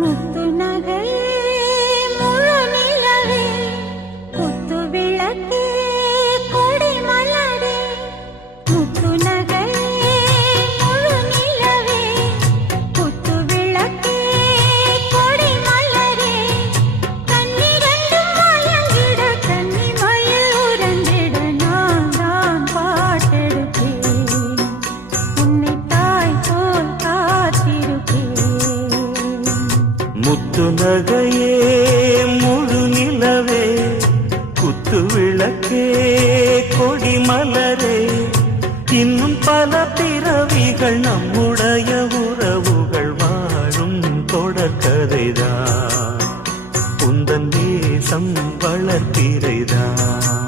முத்து நகையே முழு நிலவே குத்து விளக்கே கொடி மலரே முத்து நகையே முழு நிலவே குத்து விளக்கே கொடி மலரே கண்ணிரண்டும் மயங்கிட கன்னி மயில் உறங்கிட நான் தான் பாட்டெடுப்பேன் உன்னை தாய் போல் காத்திருப்பேன் முத்து நகையே முழு நிலவே குத்து விளக்கே கொடி மலரே இன்னும் பல பிறவிகள் நம்முடைய உறவுகள் வாழும் தொடர்கதைதான் உந்தன் நேசம் வளர்த்திரைதான்